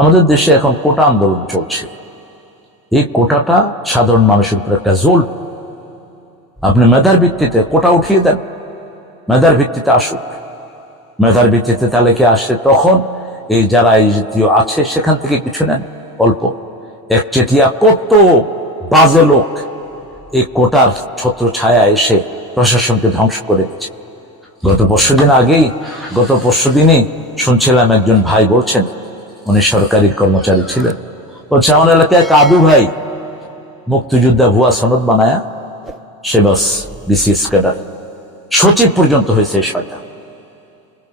আমাদের দেশে এখন কোটা আন্দোলন চলছে। এই কোটাটা সাধারণ মানুষের উপর একটা জোল। আপনি মেধার ভিত্তিতে কোটা উঠিয়ে দেন, মেধার ভিত্তিতে আসুক। মেধার ভিত্তিতে তাহলে কি আসে? তখন এই যারা এই জাতীয় আছে, সেখান থেকে কিছু নেন, অল্প। একচেটিয়া কত বাজে লোক এই কোটার ছত্র ছায়া এসে প্রশাসনকে ধ্বংস করে দিচ্ছে। গত পরশু দিন আগেই, গত পরশু দিনই শুনছিলাম একজন ভাই বলছেন উনি সরকারি কর্মচারী ছিলেন। বলছে, আমার এলাকায় এক আদু ভাই মুক্তিযোদ্ধা ভুয়া সনদ বানায়া, সে বাস বিসিএস ক্যাডার সচিব পর্যন্ত হয়েছে শয়তান।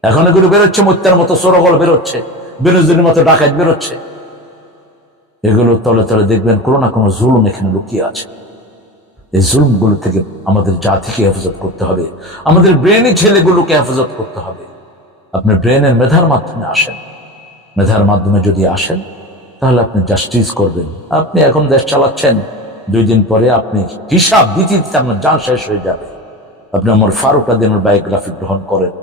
এখন এগুলো বেরোচ্ছে মত্যার মতো, সরগল বেরোচ্ছে বিরোধীর মতো ডাকাত বেরোচ্ছে। এগুলো তলে তলে দেখবেন কোনো না কোনো জুলুম এখানে লুকিয়ে আছে। এই জুলুমগুলো থেকে আমাদের জাতিকে হেফাজত করতে হবে। আমাদের ব্রেনে ছেলেগুলোকে হেফাজত করতে হবে। আপনার ব্রেনের মেধার মাধ্যমে আসেন। মেধার মাধ্যমে যদি আসেন, তাহলে আপনি জাস্টিস করবেন। আপনি এখন দেশ চালাচ্ছেন, দুই দিন পরে আপনি হিসাব দিতে আপনার যান শেষ হয়ে যাবে। আপনি আমার ফারুক আদিনের বায়োগ্রাফি গ্রহণ করেন।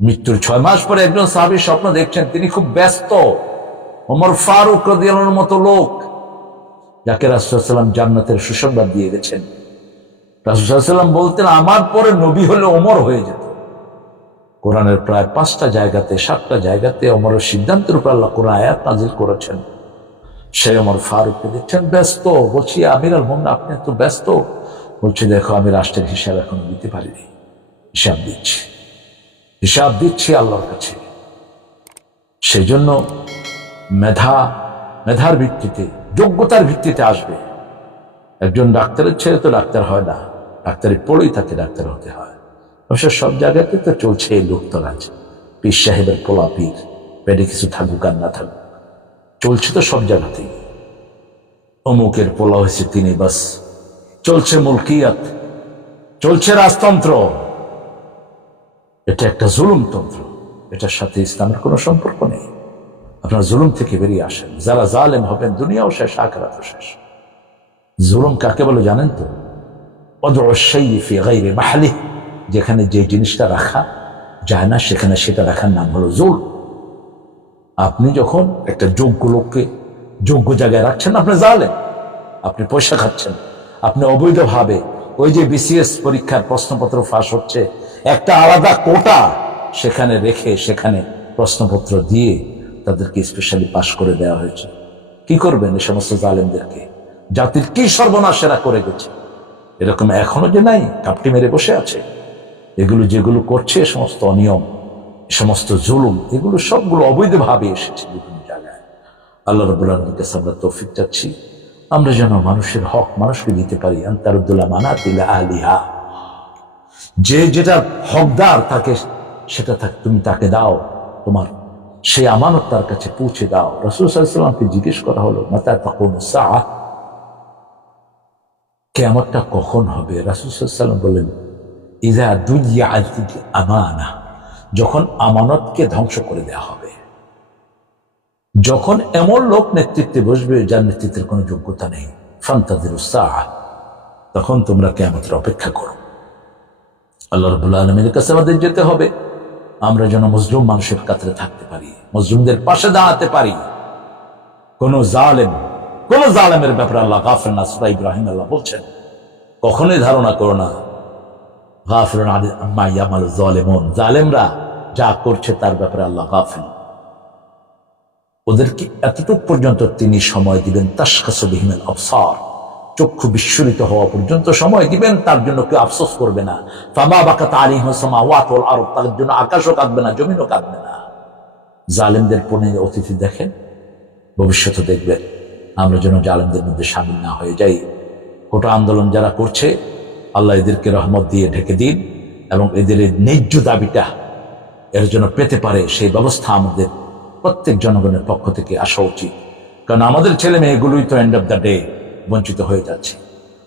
মৃত্যুর ছয় মাস পরে একজন সাহাবীর স্বপ্ন দেখছেন, তিনি খুব ব্যস্ত। ওমর ফারুক রদিয়ানোর মতো লোক, যাকে রাসুসাল্লাম জান্নাতের সুসংবাদ দিয়ে গেছেন। রাসুসাল্লাম বলতেন, আমার পরে নবী হলে ওমর হয়ে যেত। কোরআনের প্রায় পাঁচটা জায়গাতে, সাতটা জায়গাতে অমরের সিদ্ধান্তের উপর আল্লাহ কোরআন আয়াত নাজিল করেছেন। সে অমর ফারুককে দেখছেন, ব্যস্ত, বলছি আমির আল মোহাম্মদ আপনি এত ব্যস্ত? বলছে, দেখো, আমি রাষ্ট্রের হিসাব এখনও দিতে পারিনি। হিসাব দিচ্ছি। হিসাব দিচ্ছি আল্লাহর কাছে। সেই জন্য মেধা, মেধার ভিত্তিতে, যোগ্যতার ভিত্তিতে আসবে। একজন ডাক্তারের ছেলে তো ডাক্তার হয় না। ডাক্তারি পড়েই তাকে ডাক্তার হতে হয়। অবশ্য সব জায়গাতে তো চলছে এই লোকতরাজ পীর সাহেবের পোলা পীর পেটে কিছু থাকুক আর না থাকুক, চলছে তো সব জায়গাতেই। অমুকের পোলা হয়েছে তিনি, বাস। চলছে মুলকিয়াত, চলছে রাজতন্ত্র। এটা একটা জুলুমতন্ত্র এটার সাথে ইসলামের কোনো সম্পর্ক নেই। আপনার জুলুম থেকে বেরিয়ে আসেন। যারা জালেম হবেন, দুনিয়াও শেষ, আখরাতও শেষ। জুলুম কাকে বলে জানেন তো? অদরসি গাইরে মাহালি যেখানে যে জিনিসটা রাখা যায় না, সেখানে সেটা রাখার নাম হলো জোল। আপনি যখন একটা যোগ্য লোককে যোগ্য জায়গায় রাখছেন, আপনি জালেন আপনি পয়সা খাচ্ছেন, আপনি অবৈধভাবে ওই যে বিসিএস পরীক্ষার প্রশ্নপত্র ফাঁস হচ্ছে, একটা আলাদা কোটা সেখানে রেখে, সেখানে প্রশ্নপত্র দিয়ে তাদেরকে স্পেশালি পাশ করে দেওয়া হয়েছে। কি করবেন এই সমস্ত জালেমদেরকে? জাতির কি সর্বনাশেরা করে গেছে? এরকম এখনও যে নাই, কাপটি মেরে বসে আছে। এগুলো যেগুলো করছে, সমস্ত অনিয়ম, সমস্ত জুলুম, এগুলো সবগুলো অবৈধভাবে এসেছে বিভিন্ন জায়গায়। আল্লাহ রবুল্লাহ কাছে আমরা তৌফিক চাচ্ছি আমরা যেন মানুষের হক মানুষকে দিতে পারি। আন্তারুদ্দুল্লাহ মানা দিলা আলিহা যে যেটা হকদার তাকে, সেটা তুমি তাকে দাও। তোমার সেই আমানত তার কাছে পৌঁছে দাও। রসুল সাল্লামকে জিজ্ঞেস করা হলো, মাতা তখন সাহ কেমনটা কখন হবে? রাসুল সাল্লাম বললেন ইজা দুইয়া আমানা, যখন আমানতকে ধ্বংস করে দেওয়া হবে। যখন এমন লোক নেতৃত্বে বসবে যার নেতৃত্বের কোনো যোগ্যতা নেই ফান্তাদের উৎসাহ তখন তোমরা কেমতের অপেক্ষা করো। আল্লাহ রবুল্লা আলমীর কাছে আমাদের যেতে হবে। আমরা যেন মজলুম মানুষের কাতরে থাকতে পারি, মজলুমদের পাশে দাঁড়াতে পারি। কোন জালেম, কোন জালেমের ব্যাপারে আল্লাহ গাফর নাসরা ইব্রাহিম আল্লাহ বলছেন, কখনোই ধারণা করো না গাফর মাইয়ামাল জালেমন জালেমরা যা করছে তার ব্যাপারে আল্লাহ গাফিল। ওদেরকে এতটুক পর্যন্ত তিনি সময় দিবেন তাসকাসবিহীনের অবসর চক্ষু বিস্ফোরিত হওয়া পর্যন্ত সময় দিবেন, তার জন্য কেউ আফসোস করবে না। ফামা বাকা তারিহ সমা ওয়াতল আরব তার জন্য আকাশও কাঁদবে না, জমিনও কাঁদবে না। জালেমদের পণে অতিথি দেখেন ভবিষ্যতে দেখবেন, আমরা যেন জালেমদের মধ্যে সামিল না হয়ে যাই। কোটা আন্দোলন যারা করছে আল্লাহ এদেরকে রহমত দিয়ে ঢেকে দিন এবং এদের ন্যায্য দাবিটা এর জন্য পেতে পারে সেই ব্যবস্থা আমাদের প্রত্যেক জনগণের পক্ষ থেকে আসা উচিত। কারণ আমাদের ছেলে মেয়েগুলোই তো এন্ড অফ দ্য ডে বঞ্চিত হয়ে যাচ্ছে।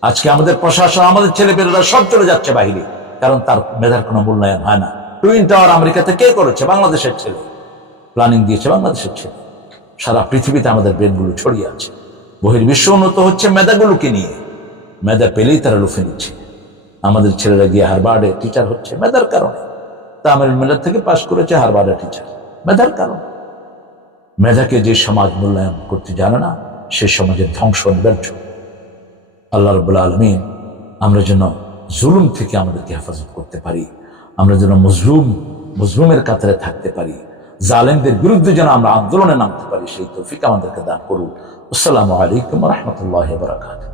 আজকে আমাদের প্রশাসন, আমাদের ছেলে মেয়েরা সব চলে যাচ্ছে বাহিরে, কারণ তার মেধার কোনো মূল্যায়ন হয় না। টুইন টাওয়ার আমেরিকাতে কে করেছে? বাংলাদেশের ছেলে। প্ল্যানিং দিয়েছে বাংলাদেশের ছেলে। সারা পৃথিবীতে আমাদের ব্রেনগুলো ছড়িয়ে আছে। বহির্বিশ্ব উন্নত হচ্ছে মেধাগুলোকে নিয়ে। মেধা পেলেই তারা লুফে নিচ্ছে। আমাদের ছেলেরা গিয়ে হারবার্ডে টিচার হচ্ছে, মেধার কারণে। তামিল মিলার থেকে পাশ করেছে হারবার্ডে টিচার মেধার কারণে। মেধাকে যে সমাজ মূল্যায়ন করতে জানে না, সে সমাজের ধ্বংস অনিবার্য। আল্লাহ রবুল্লা আলমিন আমরা যেন জুলুম থেকে আমাদেরকে হেফাজত করতে পারি, আমরা যেন মজলুম, মজলুমের কাতারে থাকতে পারি, জালেমদের বিরুদ্ধে যেন আমরা আন্দোলনে নামতে পারি, সেই তৌফিক আমাদেরকে দান করুন। আসসালামু আলাইকুম রহমতুল্লাহ বারাকাতুহ।